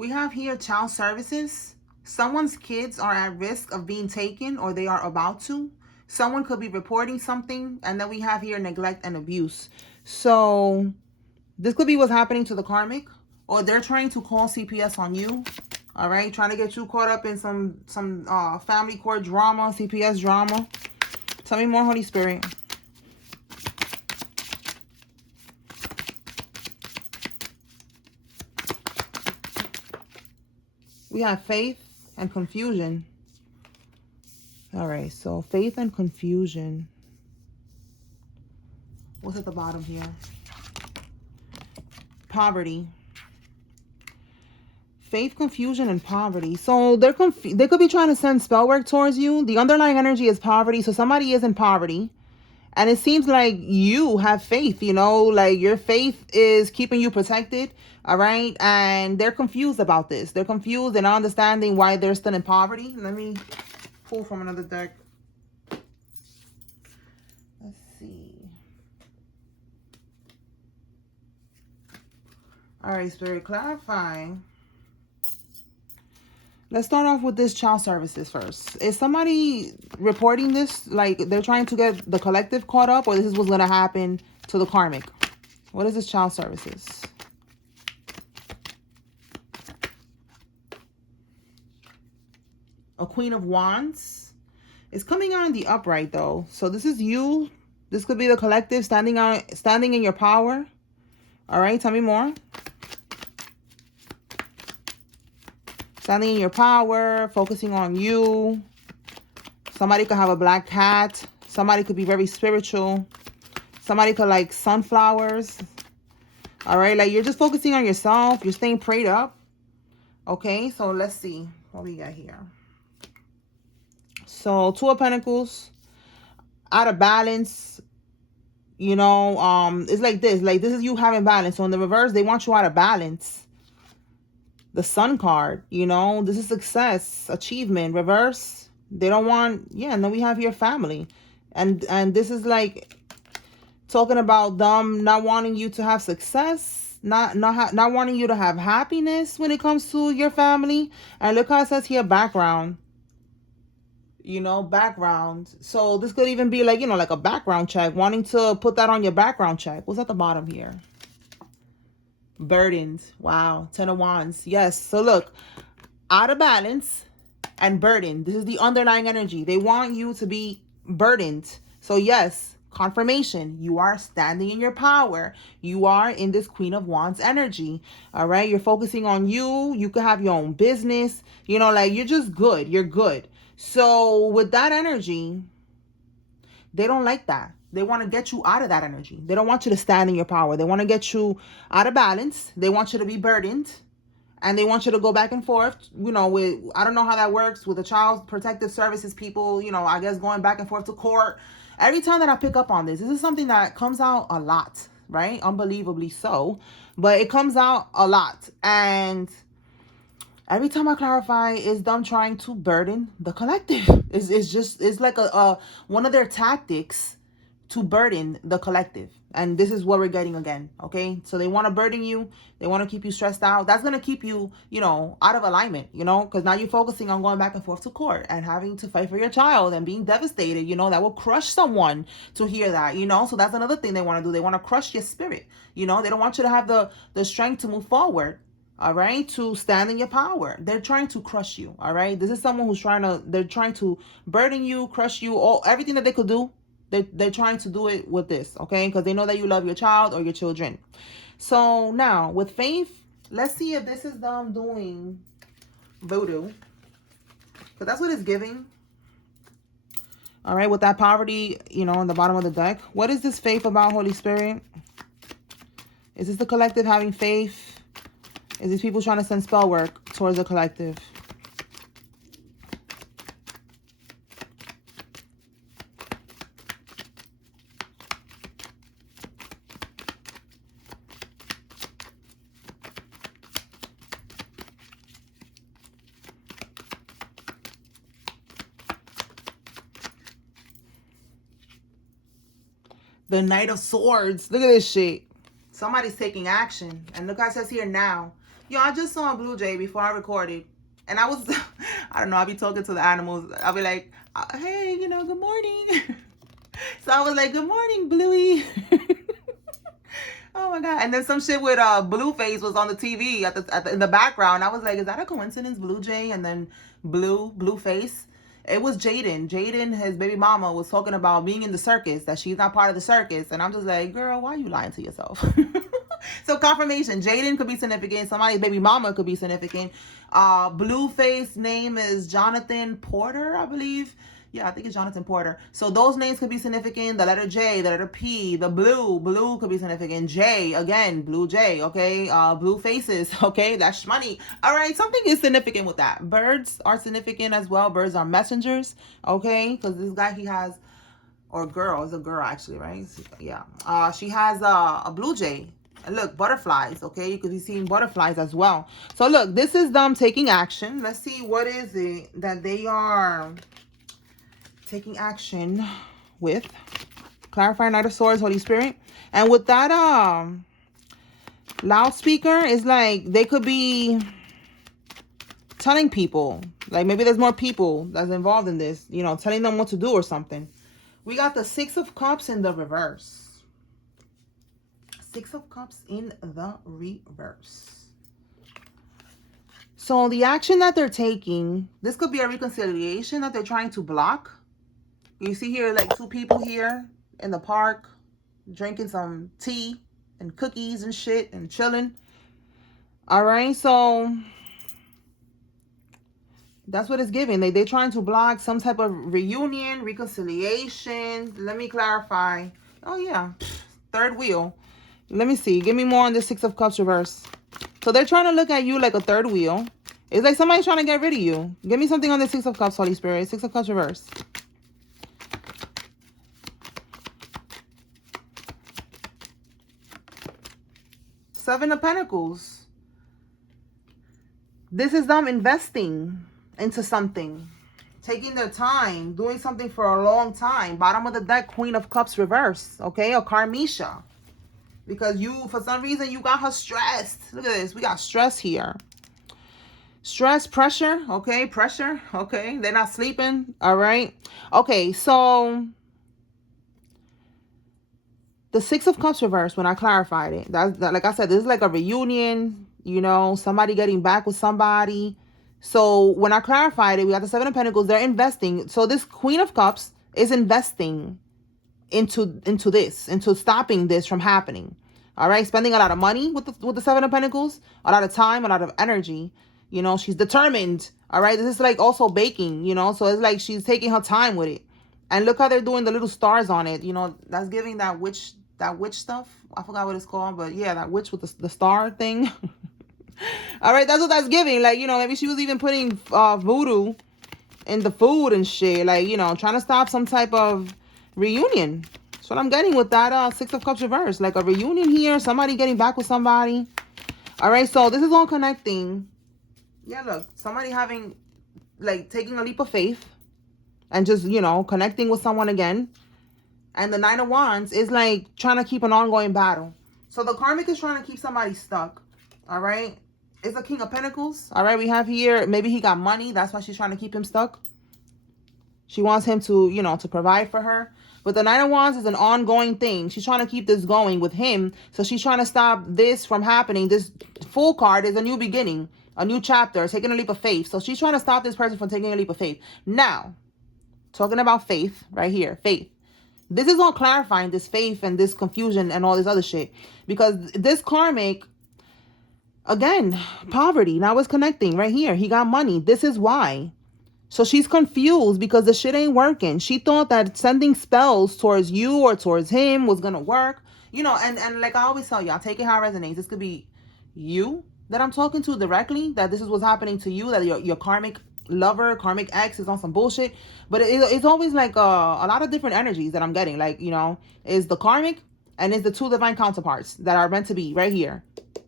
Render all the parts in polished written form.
We have here child services. Someone's kids are at risk of being taken or they are about to. Someone could be reporting something. And then we have here neglect and abuse. So this could be what's happening to the karmic, or they're trying to call CPS on you. All right, trying to get you caught up in some family court drama, CPS drama. Tell me more, Holy Spirit. We have faith and confusion. All right, so faith and confusion. What's at the bottom here? Poverty. Faith, confusion, and poverty. So they could be trying to send spell work towards you. The underlying energy is poverty. So somebody is in poverty. And it seems like you have faith, you know, like your faith is keeping you protected. All right. And they're confused about this. They're confused and not understanding why they're still in poverty. Let me pull from another deck. Let's see. All right, Spirit, clarify. Let's start off with this child services first. Is somebody reporting this? Like they're trying to get the collective caught up, or this is what's going to happen to the karmic? What is this child services? A Queen of Wands. It's coming out in the upright though. So this is you. This could be the collective standing in your power. All right, tell me more. Standing in your power, focusing on you. Somebody could have a black cat. Somebody could be very spiritual. Somebody could like sunflowers. All right, like you're just focusing on yourself. You're staying prayed up. Okay, so let's see what we got here. So Two of Pentacles, out of balance. You know, it's like this. Like this is you having balance. So in the reverse, they want you out of balance. The Sun card, you know, this is success, achievement, reverse. They don't want, yeah, and then we have your family. And this is like talking about them not wanting you to have success, not wanting you to have happiness when it comes to your family. And look how it says here background. You know, background. So this could even be like, you know, like a background check, wanting to put that on your background check. What's at the bottom here? Burdened. Wow. 10 of Wands. Yes. So look, out of balance and burdened. This is the underlying energy. They want you to be burdened. So yes, confirmation. You are standing in your power. You are in this Queen of Wands energy. All right. You're focusing on you. You could have your own business. You know, like you're just good. You're good. So with that energy, they don't like that. They want to get you out of that energy. They don't want you to stand in your power. They want to get you out of balance. They want you to be burdened. And they want you to go back and forth, you know, with, I don't know how that works with the child protective services people, you know, I guess going back and forth to court. Every time that I pick up on this is something that comes out a lot, right? Unbelievably so. But it comes out a lot. And every time I clarify, it's them trying to burden the collective. It's like a one of their tactics to burden the collective. And this is what we're getting again, okay? So they want to burden you. They want to keep you stressed out. That's going to keep you, you know, out of alignment, you know, because now you're focusing on going back and forth to court and having to fight for your child and being devastated, you know, that will crush someone to hear that, you know? So that's another thing they want to do. They want to crush your spirit, you know? They don't want you to have the strength to move forward. All right, to stand in your power. They're trying to crush you. All right, this is someone who's they're trying to burden you, crush you, all everything that they could do. They're trying to do it with this, okay? Because they know that you love your child or your children. So now with faith, let's see if this is them doing voodoo. Because that's what it's giving. All right, with that poverty, you know, on the bottom of the deck. What is this faith about, Holy Spirit? Is this the collective having faith? Is these people trying to send spell work towards the collective? The Knight of Swords. Look at this shit. Somebody's taking action. And look how it says here now. Yo, I just saw a blue jay before I recorded. And I was, I don't know, I'll be talking to the animals. I'll be like, hey, you know, good morning. So I was like, good morning, Bluey. Oh my God. And then some shit with Blueface was on the TV in the background. I was like, is that a coincidence? Blue Jay and then Blueface. It was Jaden. Jaden, his baby mama, was talking about being in the circus, that she's not part of the circus. And I'm just like, girl, why are you lying to yourself? So confirmation, Jaden could be significant. Somebody's baby mama could be significant. Blueface name is Jonathan Porter, I believe. Yeah, I think it's Jonathan Porter. So those names could be significant. The letter J, the letter P, the blue could be significant. J, again, blue J, okay? Blue faces, okay? That's money. All right, something is significant with that. Birds are significant as well. Birds are messengers, okay? Because this guy, he has, or girl, is a girl actually, right? Yeah. She has a blue jay. And look, butterflies, okay? You could be seeing butterflies as well. So look, this is them taking action. Let's see, what is it that they are taking action with? Clarify, Knight of Swords, Holy Spirit. And with that loudspeaker, is like they could be telling people, like maybe there's more people that's involved in this, you know, telling them what to do or something. We got the Six of Cups in the reverse. Six of Cups in the reverse. So the action that they're taking, this could be a reconciliation that they're trying to block. You see here, like two people here in the park drinking some tea and cookies and shit and chilling. All right, so that's what it's giving. They're trying to block some type of reunion, reconciliation. Let me clarify. Oh yeah, third wheel. Let me see. Give me more on the Six of Cups reverse. So they're trying to look at you like a third wheel. It's like somebody's trying to get rid of you. Give me something on the Six of Cups, Holy Spirit. Six of Cups reverse. Seven of Pentacles. This is them investing into something. Taking their time. Doing something for a long time. Bottom of the deck, Queen of Cups reverse. Okay, or Karmisha. Because you, for some reason, you got her stressed. Look at this. We got stress here. Stress, pressure. Okay, pressure. Okay, they're not sleeping. All right. Okay, so the Six of Cups reverse, when I clarified it, that like I said, this is like a reunion, you know, somebody getting back with somebody. So when I clarified it, we got the Seven of Pentacles. They're investing. So this Queen of Cups is investing into this, into stopping this from happening. All right, spending a lot of money with the Seven of Pentacles, a lot of time, a lot of energy. You know, she's determined. All right, this is like also baking, you know, so it's like she's taking her time with it. And look how they're doing the little stars on it. You know, that's giving that witch stuff. I forgot what it's called, but yeah, that witch with the star thing. All right, that's what that's giving. Like, you know, maybe she was even putting voodoo in the food and shit. Like, you know, trying to stop some type of reunion. That's what I'm getting with that Six of Cups reverse. Like a reunion here. Somebody getting back with somebody. All right, so this is all connecting. Yeah, look. Somebody having, like, taking a leap of faith. And just, you know, connecting with someone again. And the Nine of Wands is like trying to keep an ongoing battle. So the Karmic is trying to keep somebody stuck. All right. It's a King of Pentacles. All right. We have here, maybe he got money. That's why she's trying to keep him stuck. She wants him to, you know, to provide for her. But the Nine of Wands is an ongoing thing. She's trying to keep this going with him. So she's trying to stop this from happening. This Fool card is a new beginning, a new chapter, taking a leap of faith. So she's trying to stop this person from taking a leap of faith. Now, talking about faith right here, faith. This is all clarifying this faith and this confusion and all this other shit. Because this Karmic, again, poverty. Now it's connecting right here. He got money. This is why. So she's confused because the shit ain't working. She thought that sending spells towards you or towards him was going to work. You know, and like I always tell y'all, take it how it resonates. This could be you that I'm talking to directly, that this is what's happening to you, that your karmic lover, karmic ex is on some bullshit. But it's always like a lot of different energies that I'm getting. Like, you know, is the karmic and is the two divine counterparts that are meant to be right here.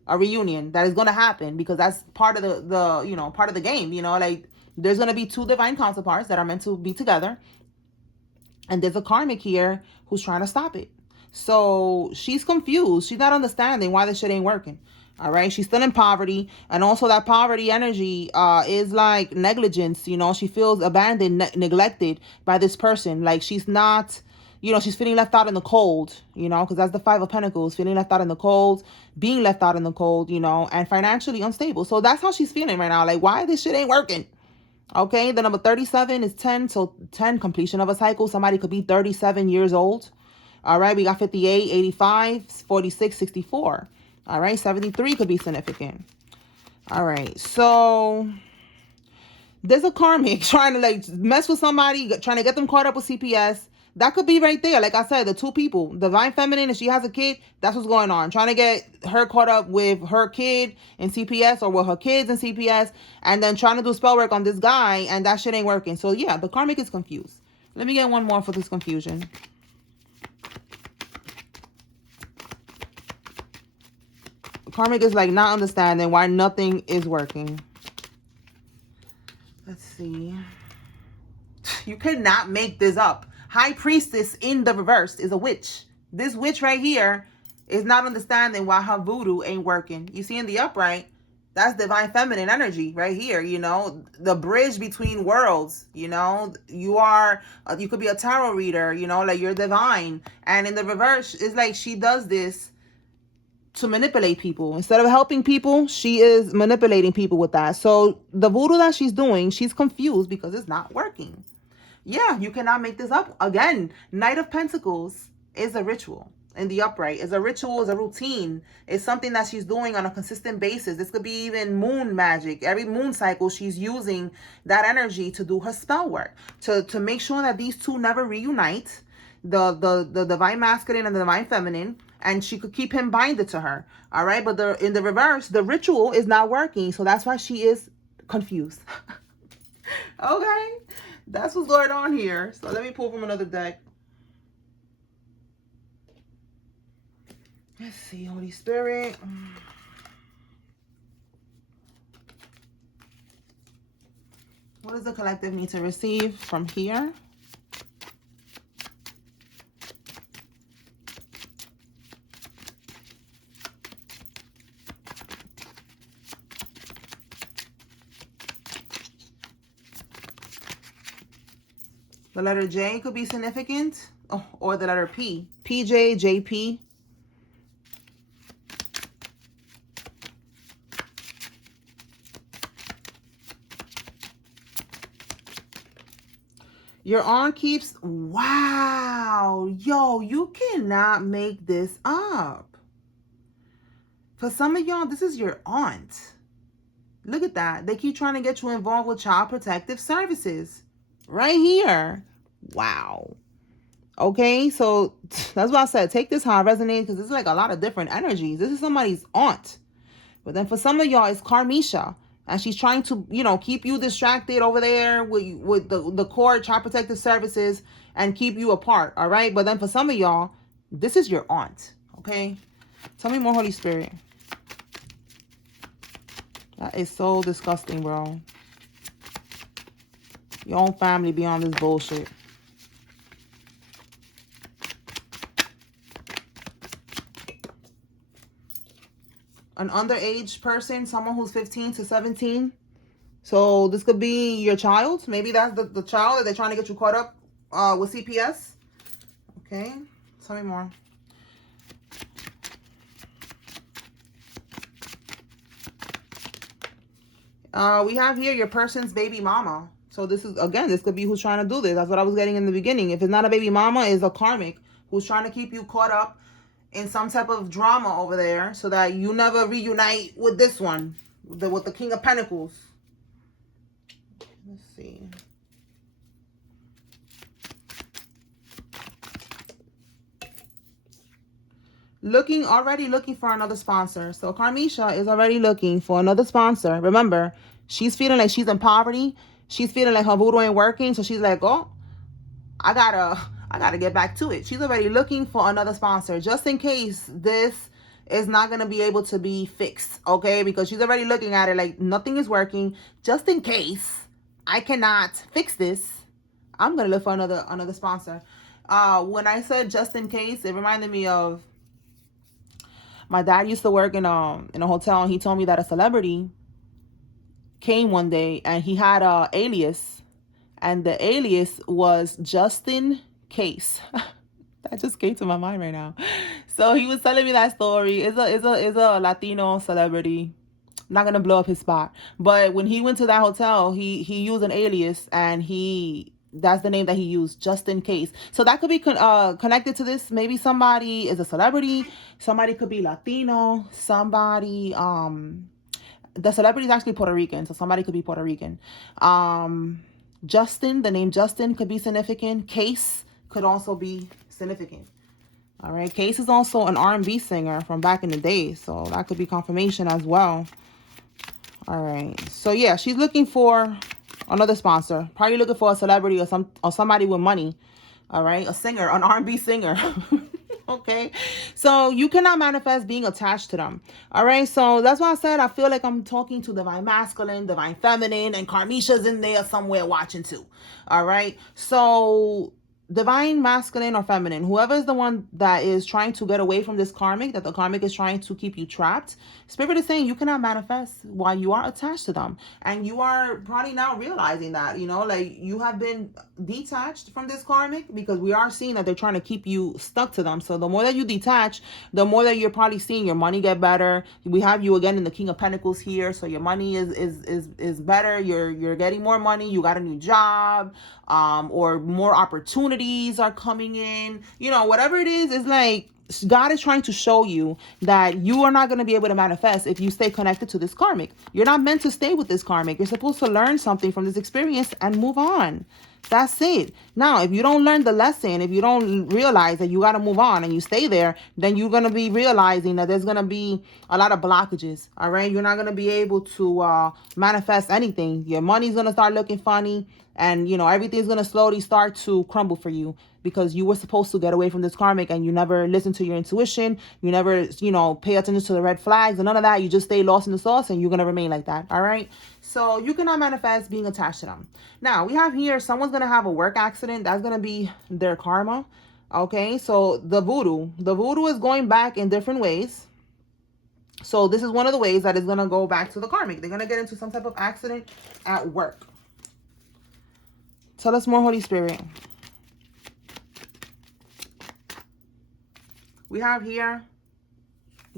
A reunion that is going to happen because that's part of the you know, part of the game. You know, like there's going to be two divine counterparts that are meant to be together. And there's a karmic here who's trying to stop it. So she's confused. She's not understanding why this shit ain't working. All right, she's still in poverty, and also that poverty energy is like negligence. You know, she feels abandoned, neglected by this person. Like she's not, you know, she's feeling left out in the cold. You know, because that's the Five of Pentacles, feeling left out in the cold, being left out in the cold. You know, and financially unstable. So that's how she's feeling right now. Like, why this shit ain't working? Okay, the number 37 is 10. So 10, completion of a cycle. Somebody could be 37 years old. All right, we got 58, 85, 46, 64. All right, 73 could be significant. All right, so there's a karmic trying to like mess with somebody, trying to get them caught up with CPS. That could be right there. Like I said, the two people, divine feminine, if she has a kid, that's what's going on. Trying to get her caught up with her kid in CPS or with her kids in CPS, and then trying to do spell work on this guy, and that shit ain't working. So yeah, the karmic is confused. Let me get one more for this confusion. Karmic is like not understanding why nothing is working. Let's see. You cannot make this up. High priestess in the reverse is a witch. This witch right here is not understanding why her voodoo ain't working. You see in the upright, that's divine feminine energy right here. You know, the bridge between worlds. You know, you are, you could be a tarot reader, you know, like you're divine. And in the reverse, it's like she does this to manipulate people. Instead of helping people, she is manipulating people with that. So the voodoo that she's doing, she's confused because it's not working. Yeah, you cannot make this up. Again, Knight of Pentacles is a ritual in the upright. Is a ritual, is a routine. It's something that she's doing on a consistent basis. This could be even moon magic. Every moon cycle, she's using that energy to do her spell work. To make sure that these two never reunite. The divine masculine and the divine feminine, and she could keep him binded to her. All right, but in the reverse, the ritual is not working, so that's why she is confused. Okay, that's what's going on here. So let me pull from another deck. Let's see, Holy Spirit. What does the collective need to receive from here? The letter J could be significant, or the letter P. PJ, JP. Your aunt keeps, wow, yo, you cannot make this up. For some of y'all, this is your aunt. Look at that. They keep trying to get you involved with child protective services. Right here. Wow. Okay, so that's why I said take this how it resonates, because this is like a lot of different energies. This is somebody's aunt. But then for some of y'all, it's Karmisha. And she's trying to, you know, keep you distracted over there with the court, child protective services, and keep you apart, all right? But then for some of y'all, this is your aunt, okay? Tell me more, Holy Spirit. That is so disgusting, bro. Your own family be on this bullshit. An underage person, someone who's 15 to 17. So this could be your child. Maybe that's the child that they're trying to get you caught up with CPS. Okay, tell me more. We have here your person's baby mama. So this is, again, this could be who's trying to do this. That's what I was getting in the beginning. If it's not a baby mama, it's a karmic who's trying to keep you caught up in some type of drama over there so that you never reunite with this one, with the King of Pentacles. Let's see. Already looking for another sponsor. So Karmisha is already looking for another sponsor. Remember, she's feeling like she's in poverty. She's feeling like her voodoo ain't working. So she's like, oh, I gotta get back to it. She's already looking for another sponsor just in case this is not gonna be able to be fixed, okay? Because she's already looking at it like nothing is working. Just in case I cannot fix this, I'm gonna look for another sponsor. When I said just in case, it reminded me of My dad used to work in a hotel, and he told me that a celebrity came one day and he had a alias, and the alias was Justin Case. That just came to my mind right now. So he was telling me that story. It's a Latino celebrity. I'm not gonna blow up his spot, but when he went to that hotel, he used an alias, and that's the name that he used, just in case. So that could be connected to this. Maybe somebody is a celebrity. Somebody could be Latino. Somebody the celebrity is actually Puerto Rican, so somebody could be Puerto Rican. Justin, the name Justin could be significant. Case could also be significant. All right, Case is also an R&B singer from back in the day, so that could be confirmation as well. All right, so yeah, she's looking for another sponsor. Probably looking for a celebrity or somebody with money. All right, a singer, an R&B singer. Okay, so you cannot manifest being attached to them. All right, so that's why I said I feel like I'm talking to divine masculine, divine feminine, and Karmisha's in there somewhere watching too. All right, so divine masculine or feminine, whoever is the one that is trying to get away from this karmic, that the karmic is trying to keep you trapped, spirit is saying you cannot manifest while you are attached to them. And you are probably now realizing that, like you have been detached from this karmic, because we are seeing that they're trying to keep you stuck to them. So the more that you detach, the more that you're probably seeing your money get better. We have you again in the King of Pentacles here, so your money is better. You're getting more money. You got a new job, or more opportunities are coming in. Whatever it is like God is trying to show you that you are not going to be able to manifest if you stay connected to this karmic. You're not meant to stay with this karmic. You're supposed to learn something from this experience and move on. That's it. Now, if you don't learn the lesson, if you don't realize that you got to move on and you stay there, then you're going to be realizing that there's going to be a lot of blockages. All right. You're not going to be able to manifest anything. Your money's going to start looking funny, and everything's going to slowly start to crumble for you, because you were supposed to get away from this karmic and you never listen to your intuition. You never, pay attention to the red flags and none of that. You just stay lost in the sauce, and you're going to remain like that. All right. So you cannot manifest being attached to them. Now we have here, someone's going to have a work accident. That's going to be their karma. Okay. So the voodoo is going back in different ways. So this is one of the ways that is going to go back to the karmic. They're going to get into some type of accident at work. Tell us more, Holy Spirit. We have here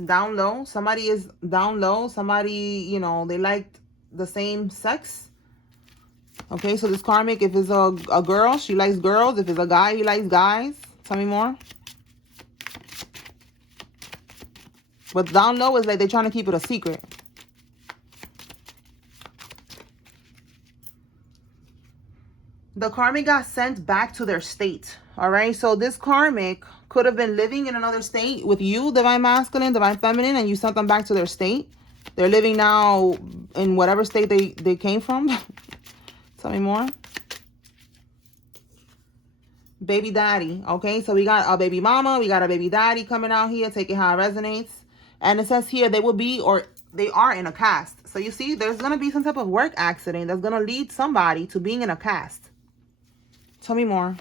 down low. Somebody is down low. Somebody, they like the same sex. Okay, so this karmic, if it's a girl, she likes girls. If it's a guy, he likes guys. Tell me more. But down low is like they're trying to keep it a secret. The karmic got sent back to their state. All right, so this karmic could have been living in another state with you, divine masculine, divine feminine, and you sent them back to their state. They're living now in whatever state they came from. Tell me more. Baby daddy. Okay, so we got a baby mama, we got a baby daddy coming out here. Take it how it resonates. And it says here they will be, or they are, in a cast. So you see, there's going to be some type of work accident that's going to lead somebody to being in a cast. Tell me more.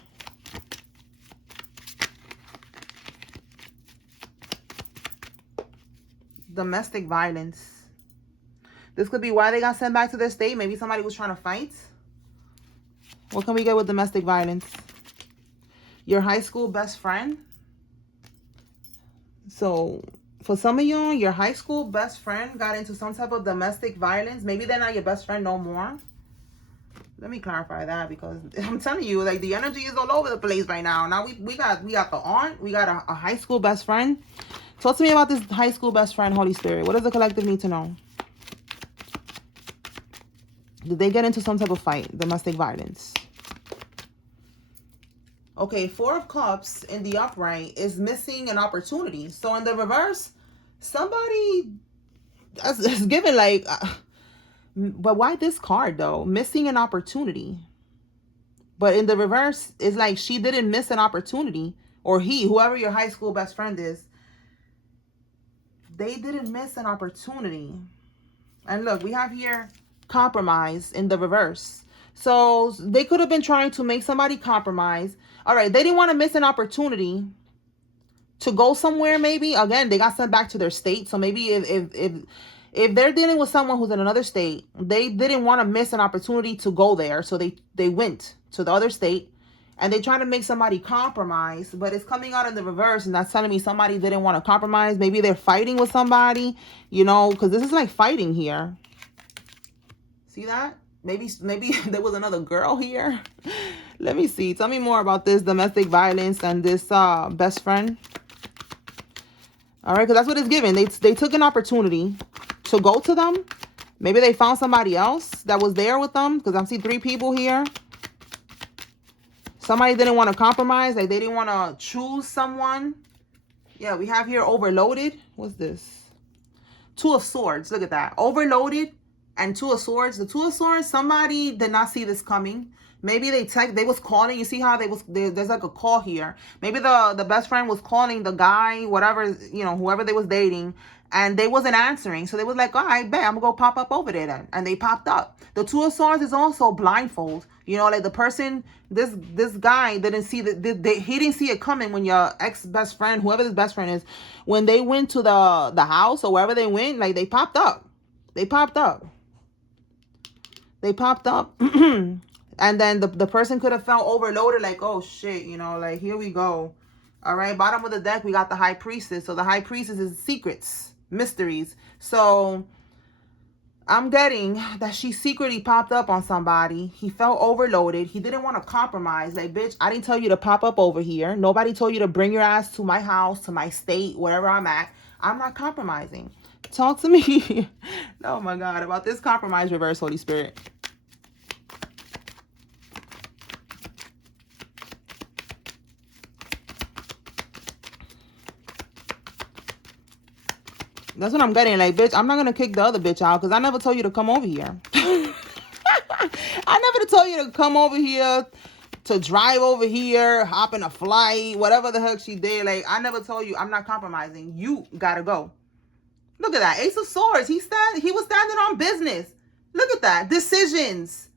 Domestic violence. This could be why they got sent back to their state. Maybe somebody was trying to fight. What can we get with domestic violence? Your high school best friend. So for some of y'all, your high school best friend got into some type of domestic violence. Maybe they're not your best friend no more. Let me clarify that, because I'm telling you, like, the energy is all over the place right now. Now we got the aunt, we got a high school best friend. Talk to me about this high school best friend, Holy Spirit. What does the collective need to know? Did they get into some type of fight, domestic violence? Okay, 4 of Cups in the upright is missing an opportunity. So in the reverse, somebody is given like... but why this card though? Missing an opportunity. But in the reverse, it's like she didn't miss an opportunity. Or he, whoever your high school best friend is, they didn't miss an opportunity. And look, we have here compromise in the reverse. So they could have been trying to make somebody compromise. All right, they didn't want to miss an opportunity to go somewhere. Maybe again they got sent back to their state. So maybe if they're dealing with someone who's in another state, they didn't want to miss an opportunity to go there, so they went to the other state, and they try to make somebody compromise, but it's coming out in the reverse, and that's telling me somebody didn't want to compromise. Maybe they're fighting with somebody, you know, because this is like fighting here. See that? Maybe there was another girl here. Let me see. Tell me more about this domestic violence and this best friend. All right, because that's what it's giving. They took an opportunity to go to them. Maybe they found somebody else that was there with them, because I see 3 people here. Somebody didn't want to compromise. Like they didn't want to choose someone. Yeah, we have here overloaded. What's this? 2 of Swords. Look at that. Overloaded and 2 of Swords. The 2 of Swords, somebody did not see this coming. Maybe they was calling. You see how there's like a call here. Maybe the best friend was calling the guy, whatever, you know, whoever they was dating, and they wasn't answering. So they was like, all right, bet, I'm gonna go pop up over there then. And they popped up. The 2 of Swords is also blindfold. You know, like the person, this guy didn't see he didn't see it coming when your ex-best friend, whoever this best friend is, when they went to the house or wherever they went, like they popped up. They popped up. They popped up. And then the person could have felt overloaded, like, oh shit, you know, like here we go. All right, bottom of the deck, we got the High Priestess. So the High Priestess is secrets, mysteries. So I'm getting that she secretly popped up on somebody. He felt overloaded. He didn't want to compromise. Like, bitch, I didn't tell you to pop up over here. Nobody told you to bring your ass to my house, to my state, wherever I'm at. I'm not compromising. Talk to me. Oh my God, about this compromise reverse, Holy Spirit. That's what I'm getting. Like, bitch, I'm not going to kick the other bitch out because I never told you to come over here. I never told you to come over here, to drive over here, hop in a flight, whatever the heck she did. Like, I never told you. I'm not compromising. You got to go. Look at that. Ace of Swords. He was standing on business. Look at that. Decisions.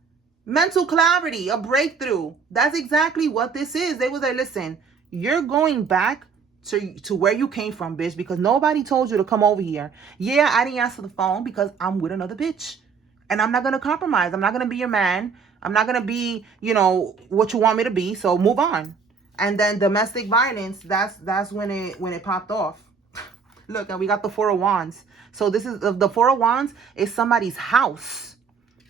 Mental clarity. A breakthrough. That's exactly what this is. They was like, listen, you're going back to where you came from, bitch, because nobody told you to come over here. Yeah, I didn't answer the phone because I'm with another bitch. And I'm not going to compromise. I'm not going to be your man. I'm not going to be, you know, what you want me to be. So move on. And then domestic violence, that's when it popped off. Look, and we got the 4 of Wands. So this is the 4 of Wands is somebody's house.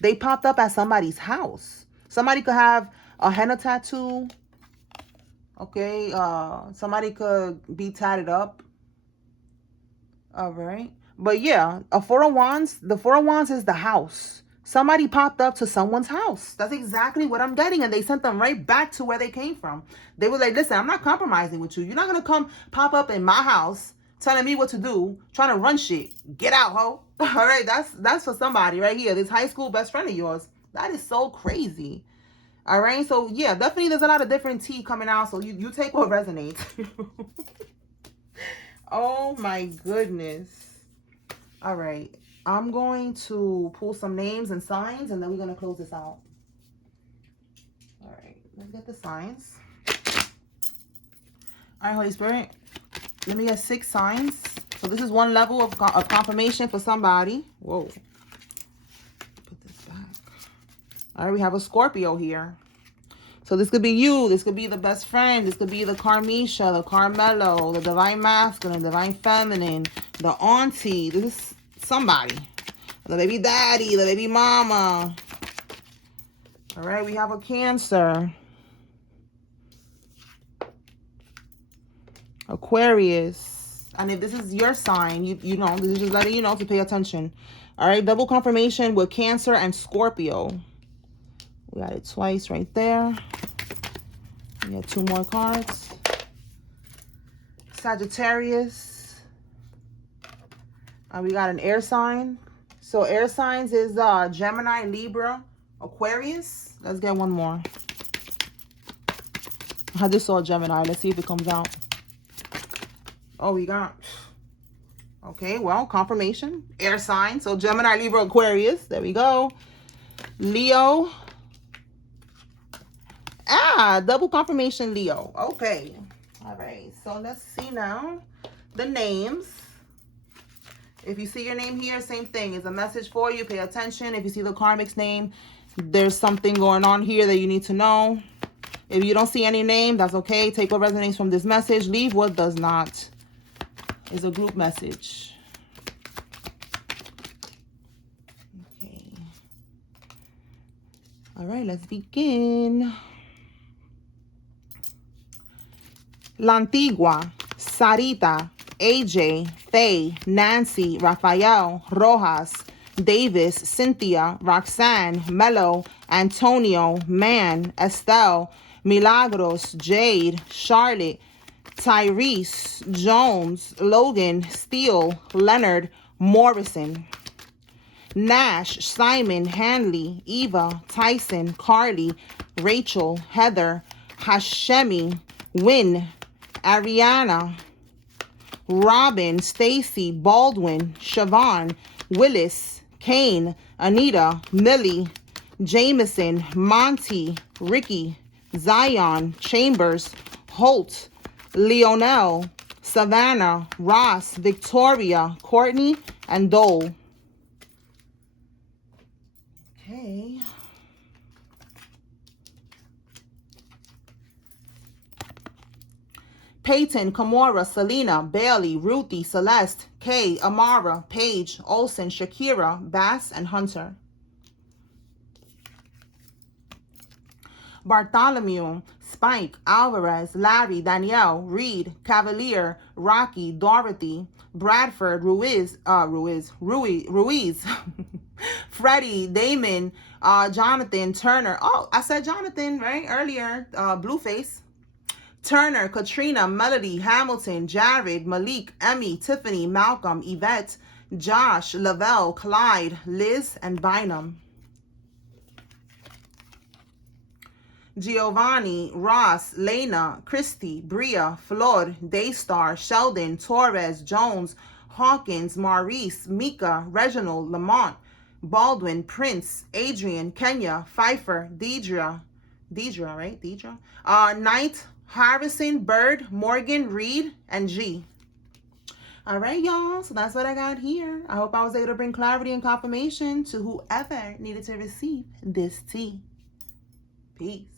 They popped up at somebody's house. Somebody could have a henna tattoo. Okay, somebody could be tatted up. All right. But yeah, a 4 of Wands, the 4 of Wands is the house. Somebody popped up to someone's house. That's exactly what I'm getting. And they sent them right back to where they came from. They were like, listen, I'm not compromising with you. You're not going to come pop up in my house telling me what to do, trying to run shit. Get out, ho. All right, that's for somebody right here. This high school best friend of yours. That is so crazy. All right, so yeah, definitely there's a lot of different tea coming out. So you take what resonates. Oh my goodness. All right, I'm going to pull some names and signs, and then we're going to close this out. All right, let's get the signs. All right, Holy Spirit, let me get 6 signs. So this is one level of confirmation for somebody. Whoa. Put this back. All right, we have a Scorpio here. So this could be you. This could be the best friend. This could be the Carmisha, the Carmelo, the Divine Masculine, Divine Feminine, the auntie. This is somebody. The baby daddy, the baby mama. All right, we have a Cancer. Aquarius. And if this is your sign, you know, this is just letting you know to pay attention. All right, double confirmation with Cancer and Scorpio. We got it twice right there. We got 2 more cards. Sagittarius. We got an air sign. So air signs is Gemini, Libra, Aquarius. Let's get one more. I just saw Gemini. Let's see if it comes out. Oh, we got... Okay, well, confirmation. Air sign. So Gemini, Libra, Aquarius. There we go. Leo. Ah, double confirmation Leo. Okay. All right, so let's see now the names. If you see your name here, same thing. It's a message for you. Pay attention. If you see the Karmic's name, there's something going on here that you need to know. If you don't see any name, that's okay. Take what resonates from this message. Leave what does not. It's a group message. Okay. All right, let's begin. La Antigua, Sarita, AJ, Faye, Nancy, Rafael, Rojas, Davis, Cynthia, Roxanne, Mello, Antonio, Man, Estelle, Milagros, Jade, Charlotte, Tyrese, Jones, Logan, Steele, Leonard, Morrison, Nash, Simon, Hanley, Eva, Tyson, Carly, Rachel, Heather, Hashemi, Wynn, Ariana, Robin, Stacy, Baldwin, Siobhan, Willis, Kane, Anita, Millie, Jameson, Monty, Ricky, Zion, Chambers, Holt, Leonel, Savannah, Ross, Victoria, Courtney, and Dole. Okay. Peyton, Kamora, Selena, Bailey, Ruthie, Celeste, Kay, Amara, Paige, Olsen, Shakira, Bass, and Hunter. Bartholomew, Spike, Alvarez, Larry, Danielle, Reed, Cavalier, Rocky, Dorothy, Bradford, Ruiz, Freddie, Damon, Jonathan, Turner. Oh, I said Jonathan, right? Earlier, Blueface. Turner, Katrina, Melody, Hamilton, Jared, Malik, Emmy, Tiffany, Malcolm, Yvette, Josh, Lavelle, Clyde, Liz, and Bynum. Giovanni, Ross, Lena, Christy, Bria, Flor, Daystar, Sheldon, Torres, Jones, Hawkins, Maurice, Mika, Reginald, Lamont, Baldwin, Prince, Adrian, Kenya, Pfeiffer, Deidre, right? Deidre? Knight, Harrison, Bird, Morgan, Reed, and G. All right, y'all. So that's what I got here. I hope I was able to bring clarity and confirmation to whoever needed to receive this tea. Peace.